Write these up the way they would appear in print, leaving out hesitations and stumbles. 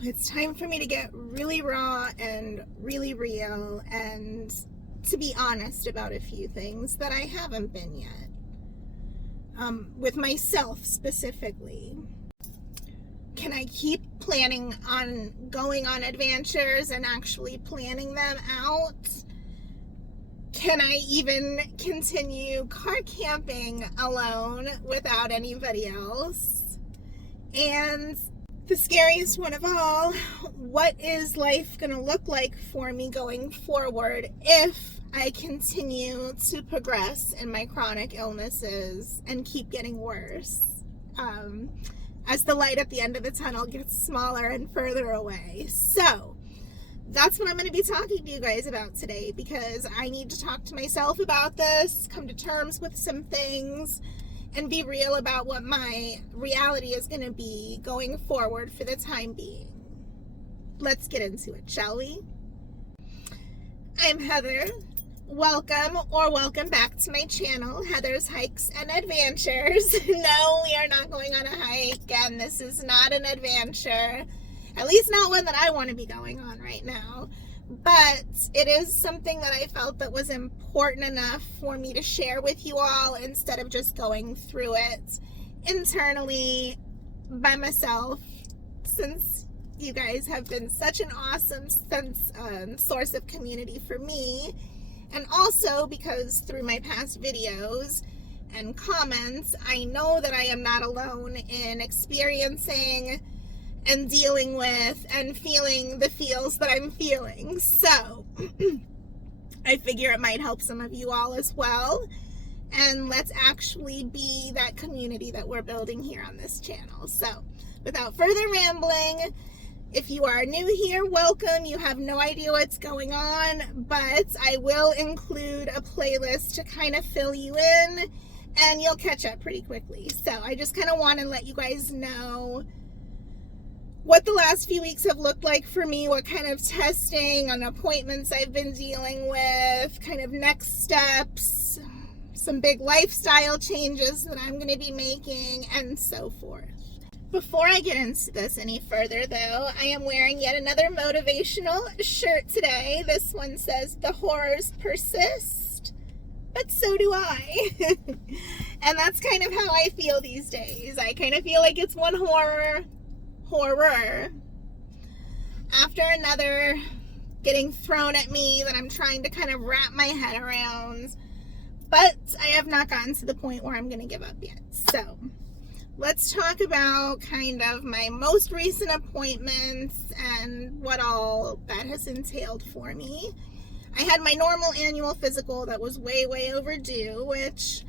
It's time for me to get really raw and really real and to be honest about a few things that I haven't been yet. With myself specifically. Can I keep planning on going on adventures and actually planning them out? Can I even continue car camping alone without anybody else? And the scariest one of all, what is life going to look like for me going forward if I continue to progress in my chronic illnesses and keep getting worse? As the light at the end of the tunnel gets smaller and further away. So that's what I'm going to be talking to you guys about today, because I need to talk to myself about this, come to terms with some things, and be real about what my reality is going to be going forward for the time being. Let's get into it, shall we? I'm Heather. Welcome back to my channel, Heather's Hikes and Adventures. No, we are not going on a hike, and this is not an adventure. At least not one that I want to be going on right now. But it is something that I felt that was important enough for me to share with you all instead of just going through it internally by myself, since you guys have been such an awesome source of community for me. And also because through my past videos and comments, I know that I am not alone in experiencing and dealing with and feeling the feels that I'm feeling. So I figure it might help some of you all as well. And let's actually be that community that we're building here on this channel. So without further rambling, if you are new here, welcome. You have no idea what's going on, but I will include a playlist to kind of fill you in, and you'll catch up pretty quickly. So I just kind of want to let you guys know what the last few weeks have looked like for me, what kind of testing and appointments I've been dealing with, kind of next steps, some big lifestyle changes that I'm going to be making, and so forth. Before I get into this any further, though, I am wearing yet another motivational shirt today. This one says, "The horrors persist, but so do I." And that's kind of how I feel these days. I kind of feel like it's one horror after another getting thrown at me that I'm trying to kind of wrap my head around. But I have not gotten to the point where I'm going to give up yet. So let's talk about kind of my most recent appointments and what all that has entailed for me. I had my normal annual physical that was way overdue, which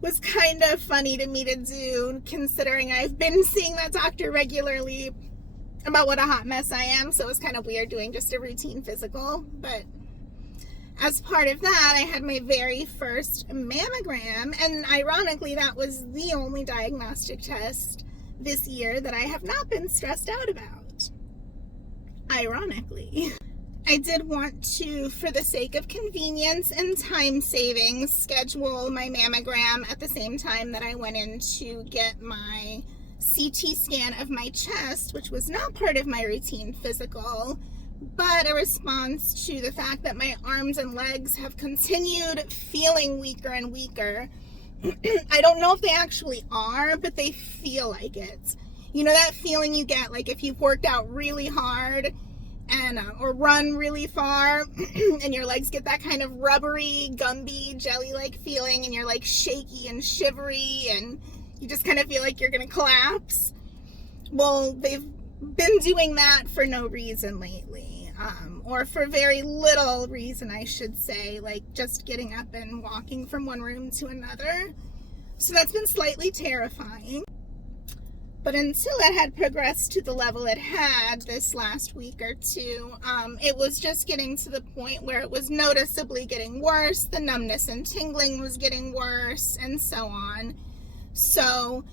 was kind of funny to me to do, considering I've been seeing that doctor regularly about what a hot mess I am. So it was kind of weird doing just a routine physical. But as part of that, I had my very first mammogram, and ironically, that was the only diagnostic test this year that I have not been stressed out about. Ironically. I did want to, for the sake of convenience and time savings, schedule my mammogram at the same time that I went in to get my CT scan of my chest, which was not part of my routine physical, but a response to the fact that my arms and legs have continued feeling weaker and weaker. I don't know if they actually are, but they feel like it. You know that feeling you get like if you've worked out really hard and or run really far and your legs get that kind of rubbery, gumby, jelly-like feeling, and you're like shaky and shivery and you just kind of feel like you're gonna collapse. Well, they've been doing that for no reason lately, or for very little reason, I should say, like just getting up and walking from one room to another. So that's been slightly terrifying. But until it had progressed to the level it had this last week or two, it was just getting to the point where it was noticeably getting worse. The numbness and tingling was getting worse, and so on. So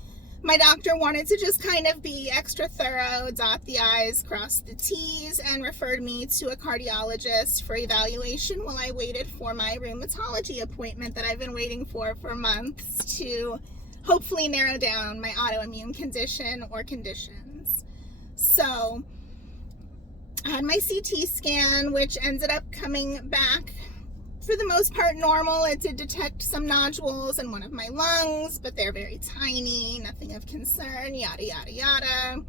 my doctor wanted to just kind of be extra thorough, dot the I's, cross the T's, and referred me to a cardiologist for evaluation while I waited for my rheumatology appointment that I've been waiting for months to hopefully narrow down my autoimmune condition or conditions. So I had my CT scan, which ended up coming back for the most part normal. It did detect some nodules in one of my lungs, but they're very tiny, nothing of concern, yada, yada, yada.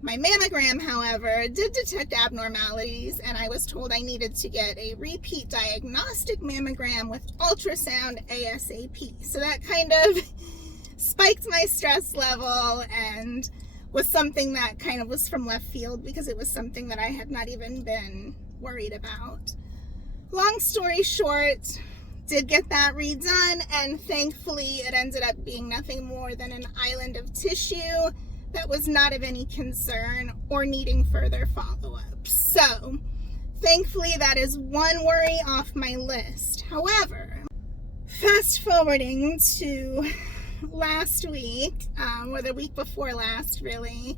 My mammogram, however, did detect abnormalities, and I was told I needed to get a repeat diagnostic mammogram with ultrasound ASAP. So that kind of spiked my stress level and was something that kind of was from left field because it was something that I had not even been worried about. Long story short, did get that redone, and thankfully it ended up being nothing more than an island of tissue that was not of any concern or needing further follow-up. So thankfully that is one worry off my list. However, fast forwarding to last week, or the week before last really,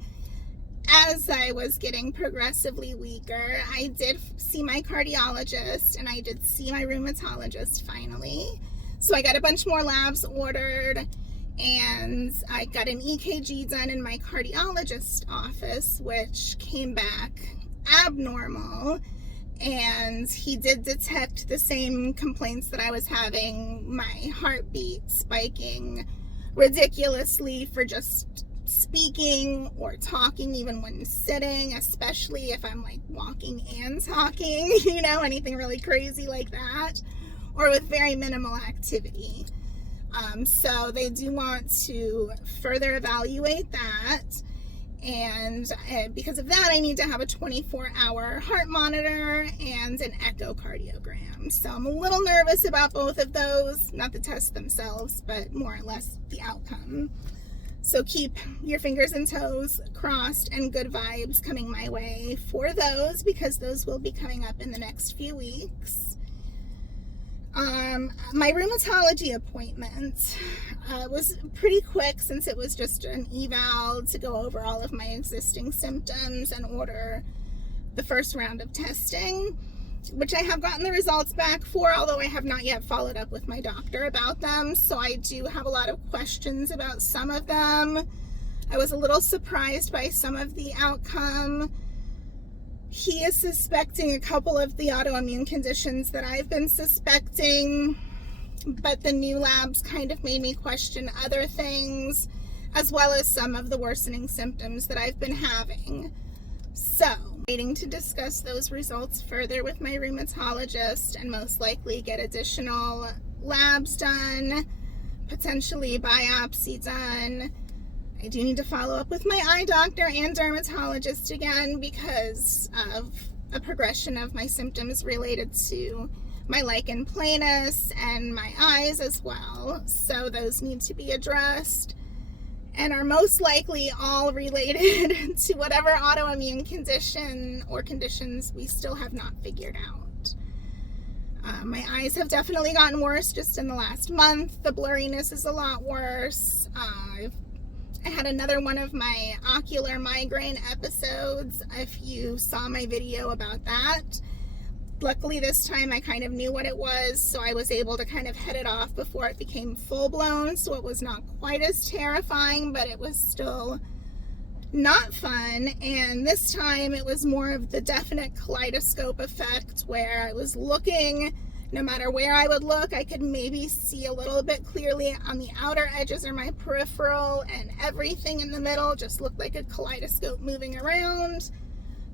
as I was getting progressively weaker, I did see my cardiologist and I did see my rheumatologist finally. So I got a bunch more labs ordered, and I got an EKG done in my cardiologist's office, which came back abnormal, and he did detect the same complaints that I was having, my heartbeat spiking ridiculously for just speaking or talking, even when sitting, especially if I'm like walking and talking, you know, anything really crazy like that, or with very minimal activity. So they do want to further evaluate that, and because of that I need to have a 24-hour heart monitor and an echocardiogram. So I'm a little nervous about both of those, not the tests themselves, but more or less the outcome. So keep your fingers and toes crossed and good vibes coming my way for those, because those will be coming up in the next few weeks. My rheumatology appointment was pretty quick, since it was just an eval to go over all of my existing symptoms and order the first round of testing, which I have gotten the results back for, although I have not yet followed up with my doctor about them. So I do have a lot of questions about some of them. I was a little surprised by some of the outcome. He is suspecting a couple of the autoimmune conditions that I've been suspecting, but the new labs kind of made me question other things, as well as some of the worsening symptoms that I've been having. So, waiting to discuss those results further with my rheumatologist and most likely get additional labs done, potentially biopsy done. I do need to follow up with my eye doctor and dermatologist again because of a progression of my symptoms related to my lichen planus and my eyes as well. So those need to be addressed and are most likely all related to whatever autoimmune condition or conditions we still have not figured out. My eyes have definitely gotten worse just in the last month. The blurriness is a lot worse. I had another one of my ocular migraine episodes, if you saw my video about that. Luckily this time I kind of knew what it was, so I was able to kind of head it off before it became full-blown, so it was not quite as terrifying, but it was still not fun. And this time it was more of the definite kaleidoscope effect, where I was looking, no matter where I would look, I could maybe see a little bit clearly on the outer edges or my peripheral, and everything in the middle just looked like a kaleidoscope moving around.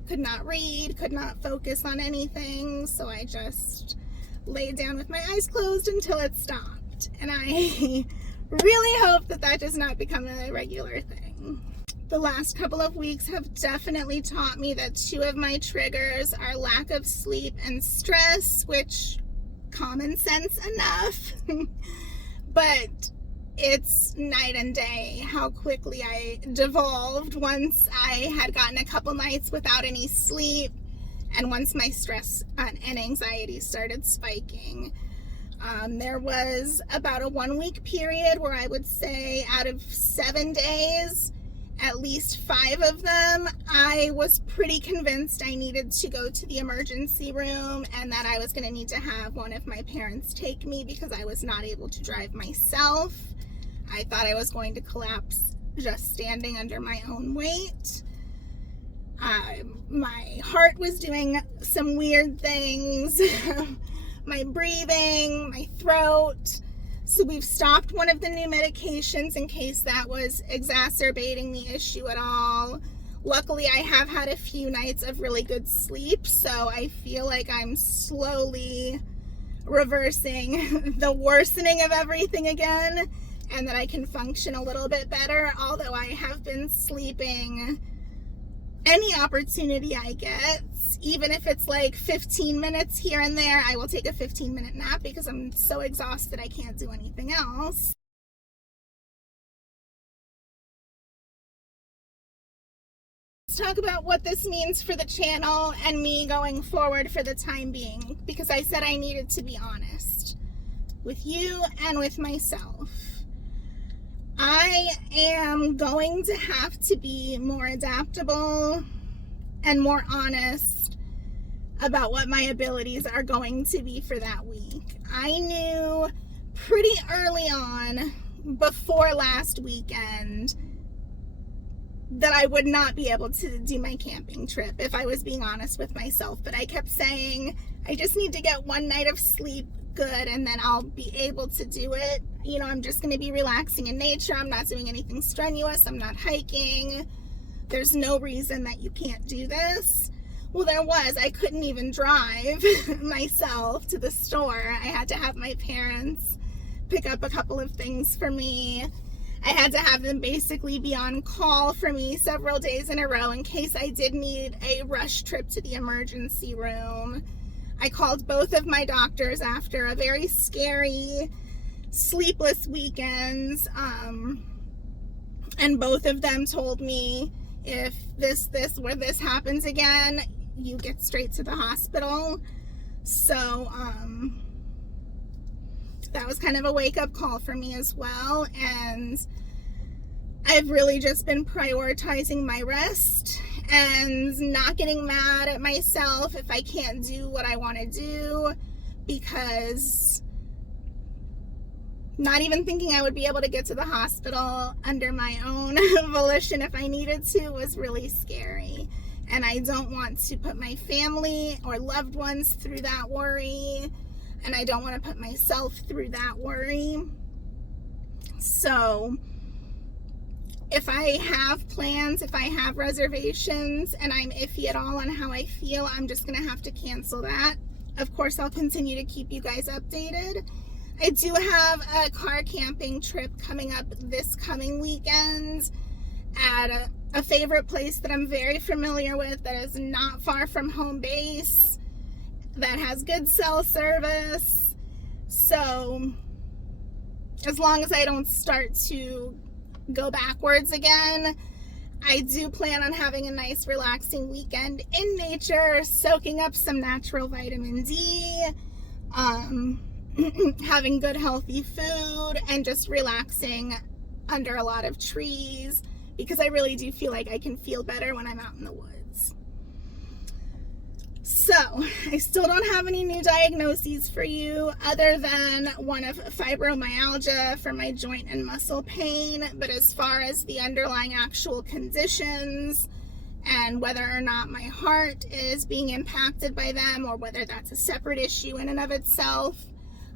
Could not read, could not focus on anything, so I just laid down with my eyes closed until it stopped. And I really hope that that does not become a regular thing. The last couple of weeks have definitely taught me that two of my triggers are lack of sleep and stress, which common sense enough, but it's night and day how quickly I devolved once I had gotten a couple nights without any sleep, and once my stress and anxiety started spiking. There was about a 1 week period where I would say out of 7 days, at least 5 of them, I was pretty convinced I needed to go to the emergency room and that I was going to need to have one of my parents take me because I was not able to drive myself. I thought I was going to collapse just standing under my own weight. my heart was doing some weird things, my breathing, my throat. So we've stopped one of the new medications in case that was exacerbating the issue at all. Luckily, I have had a few nights of really good sleep, so I feel like I'm slowly reversing the worsening of everything again, and that I can function a little bit better, although I have been sleeping any opportunity I get. Even if it's like 15 minutes here and there, I will take a 15-minute nap because I'm so exhausted I can't do anything else. Let's talk about what this means for the channel and me going forward for the time being, because I said I needed to be honest with you and with myself. I am going to have to be more adaptable and more honest about what my abilities are going to be for that week. I knew pretty early on, before last weekend, that I would not be able to do my camping trip, if I was being honest with myself. But I kept saying, I just need to get one night of sleep good and then I'll be able to do it. You know, I'm just going to be relaxing in nature. I'm not doing anything strenuous. I'm not hiking. There's no reason that you can't do this. Well, there was. I couldn't even drive myself to the store. I had to have my parents pick up a couple of things for me. I had to have them basically be on call for me several days in a row in case I did need a rush trip to the emergency room. I called both of my doctors after a very scary, sleepless weekend, and both of them told me, if this happens again, you get straight to the hospital. So that was kind of a wake-up call for me as well. And I've really just been prioritizing my rest and not getting mad at myself if I can't do what I want to do, because not even thinking I would be able to get to the hospital under my own volition if I needed to was really scary. And I don't want to put my family or loved ones through that worry. And I don't want to put myself through that worry. So if I have plans, if I have reservations, and I'm iffy at all on how I feel, I'm just going to have to cancel that. Of course, I'll continue to keep you guys updated. I do have a car camping trip coming up this coming weekend at a favorite place that I'm very familiar with, that is not far from home base, that has good cell service. So as long as I don't start to go backwards again, I do plan on having a nice relaxing weekend in nature, soaking up some natural vitamin D, having good healthy food, and just relaxing under a lot of trees, because I really do feel like I can feel better when I'm out in the woods. So I still don't have any new diagnoses for you other than one of fibromyalgia for my joint and muscle pain. But as far as the underlying actual conditions and whether or not my heart is being impacted by them, or whether that's a separate issue in and of itself,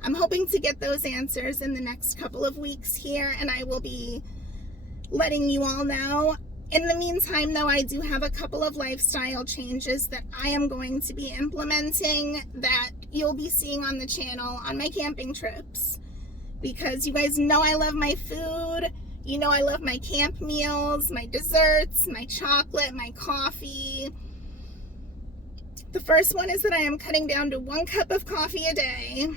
I'm hoping to get those answers in the next couple of weeks here, and I will be letting you all know. In the meantime, though, I do have a couple of lifestyle changes that I am going to be implementing that you'll be seeing on the channel on my camping trips, because you guys know I love my food. You know I love my camp meals, my desserts, my chocolate, my coffee. The first one is that I am cutting down to 1 cup of coffee a day,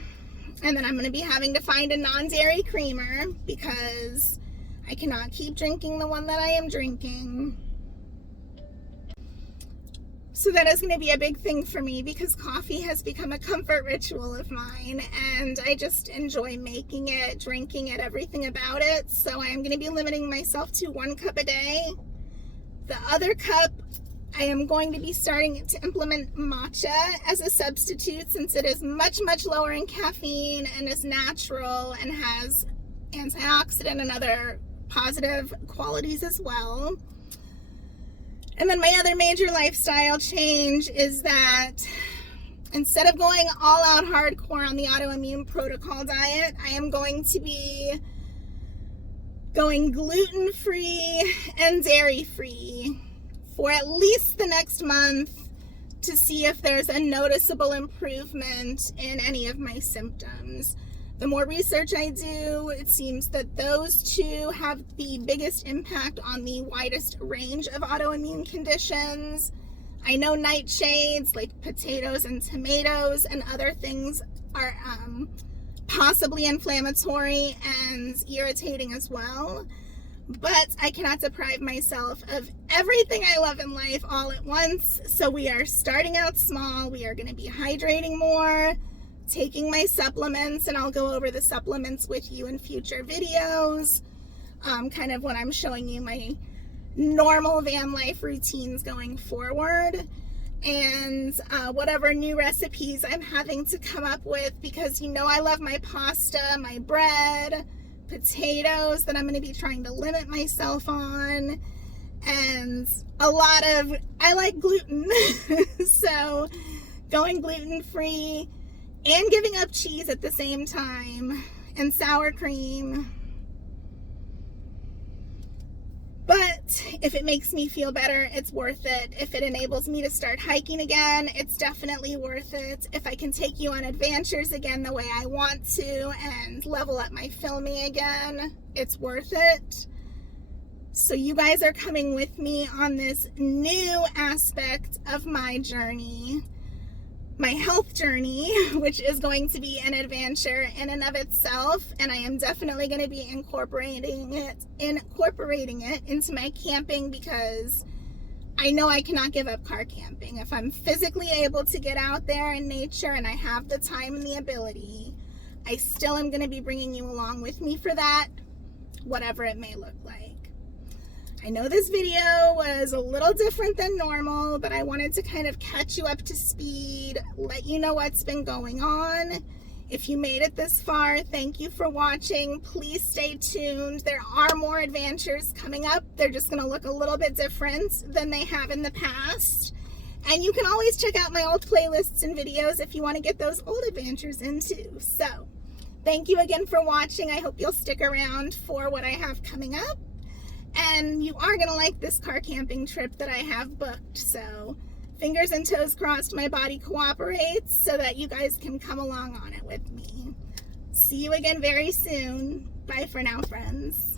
and then I'm going to be having to find a non-dairy creamer because I cannot keep drinking the one that I am drinking. So that is going to be a big thing for me, because coffee has become a comfort ritual of mine, and I just enjoy making it, drinking it, everything about it. So I'm going to be limiting myself to 1 cup a day. The other cup, I am going to be starting to implement matcha as a substitute, since it is much, much lower in caffeine and is natural and has antioxidant and other positive qualities as well. And then my other major lifestyle change is that instead of going all out hardcore on the autoimmune protocol diet, I am going to be going gluten-free and dairy-free for at least the next month to see if there's a noticeable improvement in any of my symptoms. The more research I do, it seems that those two have the biggest impact on the widest range of autoimmune conditions. I know nightshades like potatoes and tomatoes and other things are possibly inflammatory and irritating as well, but I cannot deprive myself of everything I love in life all at once. So we are starting out small. We are going to be hydrating more, taking my supplements, and I'll go over the supplements with you in future videos, kind of when I'm showing you my normal van life routines going forward, and whatever new recipes I'm having to come up with, because you know I love my pasta, my bread, potatoes that I'm going to be trying to limit myself on, and I like gluten, so going gluten-free and giving up cheese at the same time, and sour cream. But if it makes me feel better, it's worth it. If it enables me to start hiking again, it's definitely worth it. If I can take you on adventures again the way I want to and level up my filming again, it's worth it. So you guys are coming with me on this new aspect of my journey, my health journey, which is going to be an adventure in and of itself, and I am definitely going to be incorporating it into my camping, because I know I cannot give up car camping. If I'm physically able to get out there in nature and I have the time and the ability, I still am going to be bringing you along with me for that, whatever it may look like. I know this video was a little different than normal, but I wanted to kind of catch you up to speed, let you know what's been going on. If you made it this far, thank you for watching. Please stay tuned. There are more adventures coming up. They're just going to look a little bit different than they have in the past. And you can always check out my old playlists and videos if you want to get those old adventures in too. So, thank you again for watching. I hope you'll stick around for what I have coming up. And you are going to like this car camping trip that I have booked. So fingers and toes crossed my body cooperates so that you guys can come along on it with me. See you again very soon. Bye for now, friends.